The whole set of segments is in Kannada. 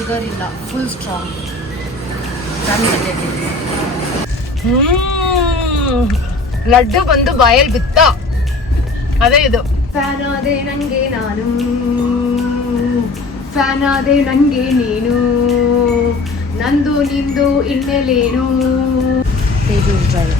ಶುಗರ್ ಇಲ್ಲ, ಫುಲ್ ಸ್ಟ್ರಾಂಗ್. ಲಡ್ಡು ಬಂದು ಬಾಯಲ್ಲಿ ಬಿತ್ತ, ಅದೇ ಇದು. ಫ್ಯಾನ್ ಆದೆ ನಂಗೆ ನಾನು, ಫ್ಯಾನ್ ಆದೆ ನಂಗೆ ನೀನು, ನಂದು ನಿಂದು ಇನ್ನೆಲೇನು. ತೇಜು ಎಂಜಾಯ್.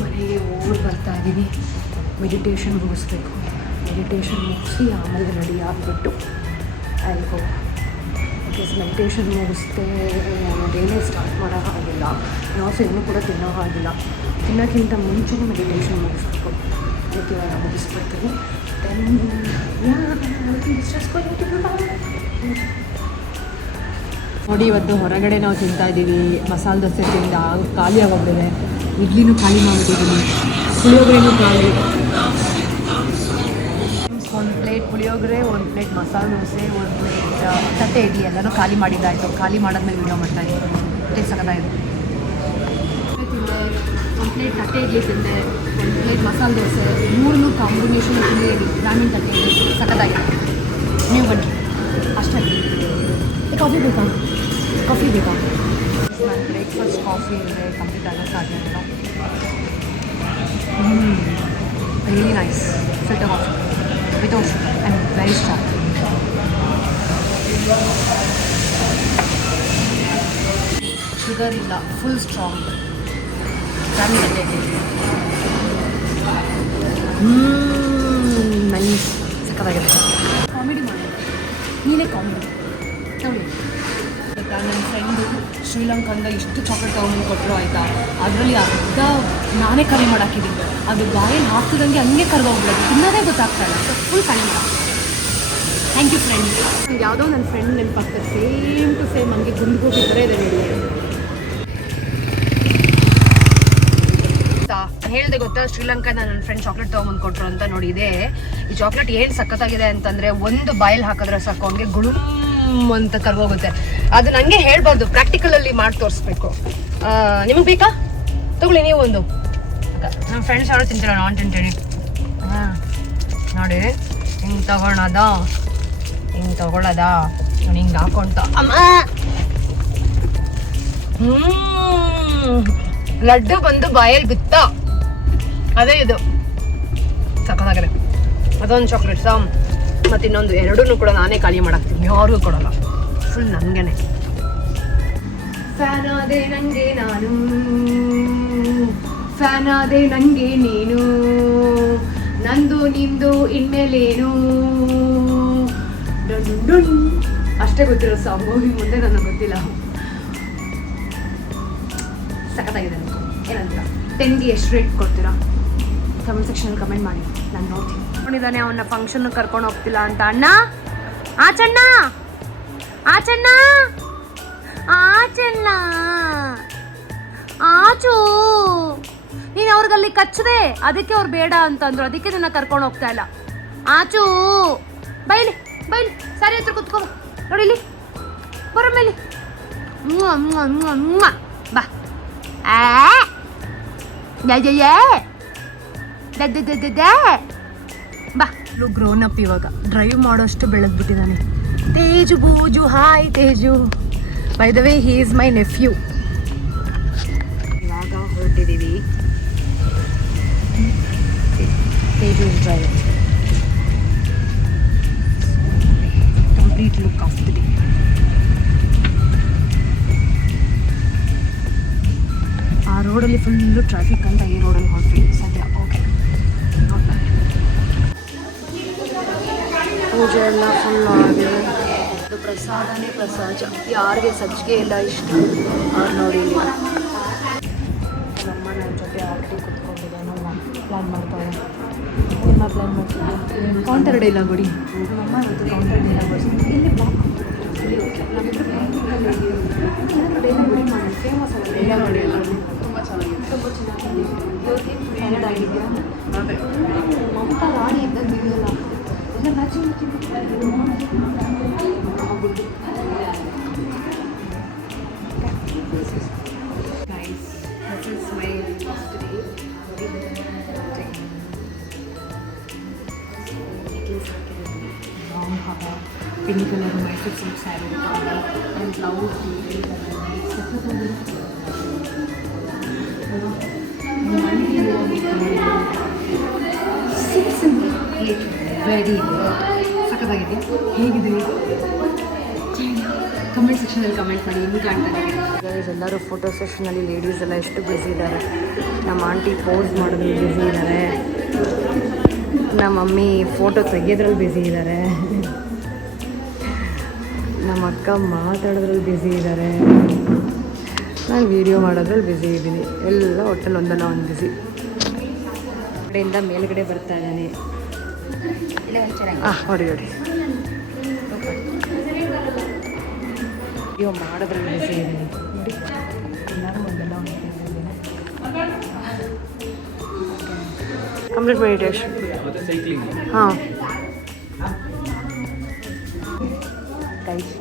ಮನೆಗೆ ಓಡ್ ಬರ್ತಾ ಇದ್ದೀವಿ. ಮೆಡಿಟೇಷನ್ ಮುಗಿಸ್ಬೇಕು. ಮೆಡಿಟೇಷನ್ ಮುಗಿಸಿ ಆಮೇಲೆ ರೆಡಿ ಆಗಿಬಿಟ್ಟು ಅಲ್ಲಿಗೋ. ಬಿಕಾಸ್ ಮೆಡಿಟೇಷನ್ ಮುಗಿಸ್ದೆ ಡೇನೇ ಸ್ಟಾರ್ಟ್ ಮಾಡೋ ಹಾಗಿಲ್ಲ, ಇನ್ನೂ ಕೂಡ ತಿನ್ನೋ ಹಾಗಿಲ್ಲ. ತಿನ್ನೋಕ್ಕಿಂತ ಮುಂಚೆನೇ ಮೆಡಿಟೇಷನ್ ಮುಗಿಸ್ಬೇಕು. ಅದಕ್ಕೆ ಇವಾಗ ಮುಗಿಸ್ಬಿಡ್ತೀನಿ. ನೋಡಿ, ಇವತ್ತು ಹೊರಗಡೆ ನಾವು ತಿಂತಾ ಇದ್ದೀವಿ. ಮಸಾಲೆ ದೋಸೆ ತಿಂದ ಖಾಲಿ ಆಗೋಗ್ಬಿಟ್ಟಿದೆ. ಇಡ್ಲಿನೂ ಖಾಲಿ ಮಾಡಿಬಿಟ್ಟಿದ್ದೀನಿ, ಪುಳಿಯೋಗರೆನೂ ಖಾಲಿ. ಒಂದು ಪ್ಲೇಟ್ ಪುಳಿಯೋಗರೆ, ಒಂದು ಪ್ಲೇಟ್ ಮಸಾಲೆ ದೋಸೆ, ಒಂದು ಪ್ಲೇಟ್ ತಟ್ಟೆ ಇಡ್ಲಿ ಎಲ್ಲನೂ ಖಾಲಿ ಮಾಡಿದ್ದಾಯಿತು. ಖಾಲಿ ಮಾಡಾದ್ಮೇಲೆ ವಿಡಿಯೋ ಮಾಡ್ತಾಯಿದ್ದೀನಿ. ಟೇಸ್ಟ್ ಸಕ್ಕತ್ತಾಗಿದೆ. ತಿಂದೆ, ಒಂದು ಪ್ಲೇಟ್ ತಟ್ಟೆ ಇಡ್ಲಿ ತಿಂದೆ, ಒಂದು ಪ್ಲೇಟ್ ಮಸಾಲೆ ದೋಸೆ, ಮೂರನ್ನೂ ಕಾಂಬಿನೇಷನ್ ತಿಂದಿದ್ದೀನಿ. ಗ್ರಾಮೀಣ ತಟ್ಟೆ ಇಡ್ಲಿ ಸಕ್ಕತ್ತಾಗಿದೆ. ನೀವು ಬನ್ನಿ ಅಷ್ಟೇ. ಕಾಫಿ ಬೇಕಾ? ಕಾಫಿ ಬೇಕಾ? ನಾನು ಬ್ರೇಕ್ಫಾಸ್ಟ್ ಕಾಫಿ ಇದೆ ಕಂಪ್ಲೀಟ್ ಆಗೋಕ್ಕಾಗಲಿಲ್ಲ. Really nice filter coffee without sugar and very strong. Sugar ಇಲ್ಲ, ಫುಲ್ ಸ್ಟ್ರಾಂಗ್. ನೈಸ್, ಸಕ್ಕತ್ತಾಗಿದೆ. ಕಾಮಿಡಿ ಮಾಡಿ, ನೀನೇ ಕಾಮಿಡಿ ನೋಡಿ. ನನ್ನ ಫ್ರೆಂಡು ಶ್ರೀಲಂಕಾದಿಂದ ಇಷ್ಟು ಚಾಕ್ಲೇಟ್ ತೊಗೊಂಡು ಕೊಟ್ಟರು ಆಯಿತಾ. ಅದರಲ್ಲಿ ಅರ್ಧ ನಾನೇ ಕರಿ ಮಾಡಾಕಿದ್ದೀನಿ. ಅದು ಬಾಯಲ್ಲಿ ಹಾಕ್ತಿದಂಗೆ ಹಂಗೆ ಕರ್ಗೋಗ್ಬಿಡೋದು, ತಿನ್ನೋದೇ ಗೊತ್ತಾಗ್ತಾಯಿಲ್ಲ. ಸೊ ಫುಲ್ ಕಡಿಮೆ. Thank you friend. ನಂಗೆ ಯಾವುದೋ ನನ್ನ ಫ್ರೆಂಡ್ ನೆನಪಾಗ್ತದೆ, ಸೇಮ್ ಟು ಸೇಮ್ ಹಂಗೆ ಗುಂಡ್ಗೋಗಿ ಥರ ಇದೆ ನೋಡಿ. ಹೇಳಿದೆ ಗೊತ್ತಾ, ಶ್ರೀಲಂಕಾದ ನನ್ನ ಫ್ರೆಂಡ್ ಚಾಕ್ಲೇಟ್ ತೊಗೊಂಬಂದು ಕೊಟ್ಟರು ಅಂತ. ನೋಡಿ, ಇದೆ ಈ ಚಾಕ್ಲೇಟ್ ಏನು ಸಖತ್ತಾಗಿದೆ ಅಂತಂದರೆ, ಒಂದು ಬಾಯಲ್ಲಿ ಹಾಕಿದ್ರೆ ಸಾಕು ಅವನಿಗೆ ಗುಳು ಅಂತ ಕರ್ಗೋಗುತ್ತೆ. ಅದು ನನಗೆ ಹೇಳ್ಬಾರ್ದು, ಪ್ರಾಕ್ಟಿಕಲಲ್ಲಿ ಮಾಡಿ ತೋರಿಸ್ಬೇಕು. ನಿಮಗೆ ಬೇಕಾ? ತಗೊಳ್ಳಿ ನೀವು ಒಂದು. ನಮ್ಮ ಫ್ರೆಂಡ್ಸ್ ಯಾರು ತಿಂತೀರ, ನಾನು ತಿಂತೀನಿ. ಹಾಂ ನೋಡಿ, ಹಿಂಗೆ ತಗೊಳ್ಳೋದ, ಹಿಂಗೆ ತಗೊಳ್ಳೋದ, ನಾನು ಹಿಂಗೆ ಹಾಕೊಂತ. ಅಮ್ಮ ಲಡ್ಡು ಬಂದು ಬಾಯಲ್ಲಿ ಬಿತ್ತ, ಅದೇ ಇದು. ಸಕ್ಕತ್ತಾಗಿದೆ. ಅದೊಂದು ಚಾಕ್ಲೇಟ್ಸ, ಮತ್ತು ಇನ್ನೊಂದು ಎರಡೂ ಕೂಡ ನಾನೇ ಖಾಲಿ ಮಾಡಾಕ್ತೀನಿ, ಯಾರಿಗೂ ಕೊಡೋಲ್ಲ. ಫುಲ್ ನನಗೇನೆ. ಫ್ಯಾನ್ ಆದೆ ನನಗೆ ನಾನು, ಫ್ಯಾನ್ ಆದೆ ನನಗೆ ನೀನು, ನಂದು ನಿಂದು ಇನ್ನೆಲೇನು. ಅಷ್ಟೇ ಗೊತ್ತಿರೋ ಸಾಂಗು, ಈ ಮುಂದೆ ನನಗೆ ಗೊತ್ತಿಲ್ಲ. ಸಖತ್ತಾಗಿದೆ. ಏನಂತ 10ಗೆ ಎಷ್ಟು ರೇಟ್ ಕೊಡ್ತೀರಾ? ಕಮೆಂಟ್ ಸೆಕ್ಷನಲ್ಲಿ ಕಮೆಂಟ್ ಮಾಡಿ, ನಾನು ನೋಡ್ತೀನಿ. ನೋಡಿದ್ದಾನೆ ಅವನ್ನ ಫಂಕ್ಷನ್ ಕರ್ಕೊಂಡು ಹೋಗ್ತಿಲ್ಲ ಅಂತ. ಅಣ್ಣ ಆಚಣ್ಣ, ಆಚಣ್ಣ, ಆಚಣ್ಣ, ಆಚು, ನೀನು ಅವ್ರಿಗಲ್ಲಿ ಕಚ್ಚದೆ, ಅದಕ್ಕೆ ಅವ್ರು ಬೇಡ ಅಂತಂದ್ರು, ಅದಕ್ಕೆ ನನ್ನ ಕರ್ಕೊಂಡು ಹೋಗ್ತಾ ಇಲ್ಲ. ಆಚು ಬೈಲಿ ಬೈಲಿ, ಸರಿ ಹತ್ರ ಕುತ್ಕೋ. ನೋಡಿಲಿ ಬರ ಮೇಲೆ ಬಾ. ಬಾ. ಗ್ರೋನ್ ಅಪ್ ಇವಾಗ ಡ್ರೈವ್ ಮಾಡೋಷ್ಟು ಬೆಳೆದ್ಬಿಟ್ಟಿದ್ದಾನೆ. ತೇಜು ಬೂಜು, hi Teju. By the way he is my nephew. ಇವಾಗ ಹೊರಟಿದ್ದೀವಿ. Teju is driving. Complete look of the day. ಆ ರೋಡಲ್ಲಿ ಫುಲ್ಲು ಟ್ರಾಫಿಕ್ ಅಂತ ಈ ರೋಡಲ್ಲಿ ಹೊರಟಿದ್ವಿ ಸದ್ಯ. ಓಕೆ, ಪೂಜೆ ಎಲ್ಲ ಫುಲ್ ಆಗಿದೆ. ಅದು ಪ್ರಸಾದನೇ ಪ್ರಸಾದ. ಯಾರಿಗೆ ಸಜ್ಜಿಗೆ ಎಲ್ಲ ಇಷ್ಟ ಅವ್ರು ನೋಡಿ. ನಮ್ಮ ನನ್ನ ಜೊತೆ ಆಲ್ರೆಡಿ ಕುತ್ಕೊಂಡಿದ್ದೆ. ನಮ್ಮ ಪ್ಲ್ಯಾನ್ ಮಾಡ್ತಾರೆ. ಏನು ಪ್ಲ್ಯಾನ್ ಮಾಡ್ತಿದ್ದೆ? ಕೌಂಟರ್ ಡೈಲಾಗ್ ಗುಡಿ. ನಮ್ಮಮ್ಮ ಇವತ್ತು ಕೌಂಟರ್ ಡೈಲಾಗ್ ಬರ್ತೀನಿ. ಇಲ್ಲಿ ಬ್ಲಾಕ್ ಸರಿ, ಓಕೆ. ನಮ್ಮಿಬ್ಬರು ಡೈಲಾಗ್ ಗುಡಿ ಮಾಡಿ ಫೇಮಸ್ ಆಗಿದೆ. ಡೈಲಾಗ್ ಗುಡಿ ಎಲ್ಲ ತುಂಬ ಚೆನ್ನಾಗಿದೆ. ತುಂಬ ಚೆನ್ನಾಗಿದೆ. ಇವತ್ತೇನು ಫ್ರೆಂಡ್ ಆಗಿದೆಯಾ? ಅದೇ ಮಮತಾ ರಾಣಿ ಇದ್ದಂಗೆ ಇದೆಯಲ್ಲ ಎಲ್ಲ matching Guys, this is my last day. Long hair, pink color Mysore silk saree and blouse. Very ಸಖತ್ತಾಗಿದೆ. ಹೇಗಿದ್ದೀನಿ? ಕಮೆಂಟ್ ಸೆಕ್ಷನಲ್ಲಿ ಕಮೆಂಟ್ ಮಾಡಿ. ಇನ್ನೂ ಕಾಣ್ತಾನೆ ಎಲ್ಲರೂ ಫೋಟೋ ಸೆಷನಲ್ಲಿ ಲೇಡೀಸ್ ಎಲ್ಲ ಎಷ್ಟು ಬ್ಯುಸಿ ಇದ್ದಾರೆ. ನಮ್ಮ ಆಂಟಿ ಪೋಸ್ ಮಾಡೋದ್ರಲ್ಲಿ ಬ್ಯುಸಿ ಇದ್ದಾರೆ. ನಮ್ಮ ಮಮ್ಮಿ ಫೋಟೋ ತೆಗೆಯೋದ್ರಲ್ಲಿ ಬ್ಯುಸಿ ಇದ್ದಾರೆ. ನಮ್ಮ ಅಕ್ಕ ಮಾತಾಡೋದ್ರಲ್ಲಿ ಬ್ಯುಸಿ ಇದ್ದಾರೆ. ನಾನು ವೀಡಿಯೋ ಮಾಡೋದ್ರಲ್ಲಿ ಬ್ಯುಸಿ ಇದ್ದೀನಿ. ಎಲ್ಲ ಒಟ್ಟಲ್ಲಿ ಒಂದಲ್ಲ ಒಂದು ಬ್ಯುಸಿ. ಕಡೆಯಿಂದ ಮೇಲ್ಗಡೆ ಬರ್ತಾ ಇದ್ದಾನೆ. ಹೊಡಿ ಹೊಡಿ ವಿಡಿಯೋ ಮಾಡೋದ್ರಲ್ಲಿ ಬಿಸಿ ಇದ್ದೀನಿ. ನೋಡಿ ಎಲ್ಲರೂ ಒಂದೆಲ್ಲ ಕಂಪ್ಲೀಟ್ ಮೆಡಿಟೇಷನ್. ಹಾಂ ಗೈಸ್,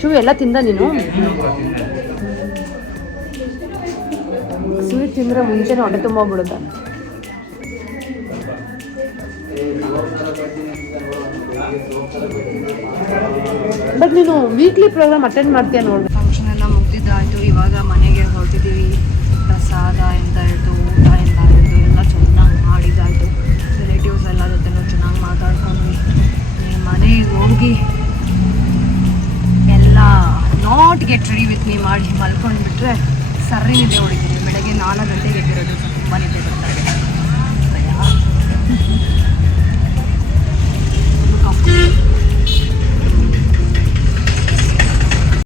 ಶಿವ ಎಲ್ಲ ತಿಂದ ನೀನು? ಸ್ವೀಟ್ ತಿಂದರೆ ಮುಂಚೆನೇ ಹೊಟ್ಟೆ ತುಂಬ ಬಿಡುತ್ತೆ. ಬಟ್ ನೀನು ವೀಕ್ಲಿ ಪ್ರೋಗ್ರಾಮ್ ಅಟೆಂಡ್ ಮಾಡ್ತೀಯ ನೋಡಿ. ಫಂಕ್ಷನ್ ಎಲ್ಲ ಮುಗ್ದಿದ್ದಾಯಿತು. ಇವಾಗ ಮನೆಗೆ ಹೊರಟಿದ್ದೀವಿ. ಪ್ರಸಾದ ಎಂತ ಹಿಡಿದು ಊಟ ಎಂತ ಹಿಡಿದು ಎಲ್ಲ ಚೆನ್ನಾಗಿ ಮಾಡಿದ್ದಾಯಿತು. ರಿಲೇಟಿವ್ಸ್ ಎಲ್ಲ ಜೊತೆನೂ ಚೆನ್ನಾಗಿ ಮಾತಾಡ್ಕೊಂಡು ಮನೆಗೆ ಹೋಗಿ ಎಲ್ಲ not get ready with me ಮಾಡಿ ಮಲ್ಕೊಂಡ್ಬಿಟ್ರೆ ಸರ್ರಿ ನಿದ್ದೆ ಹೊಡಿತೀನಿ. ಬೆಳಗ್ಗೆ 4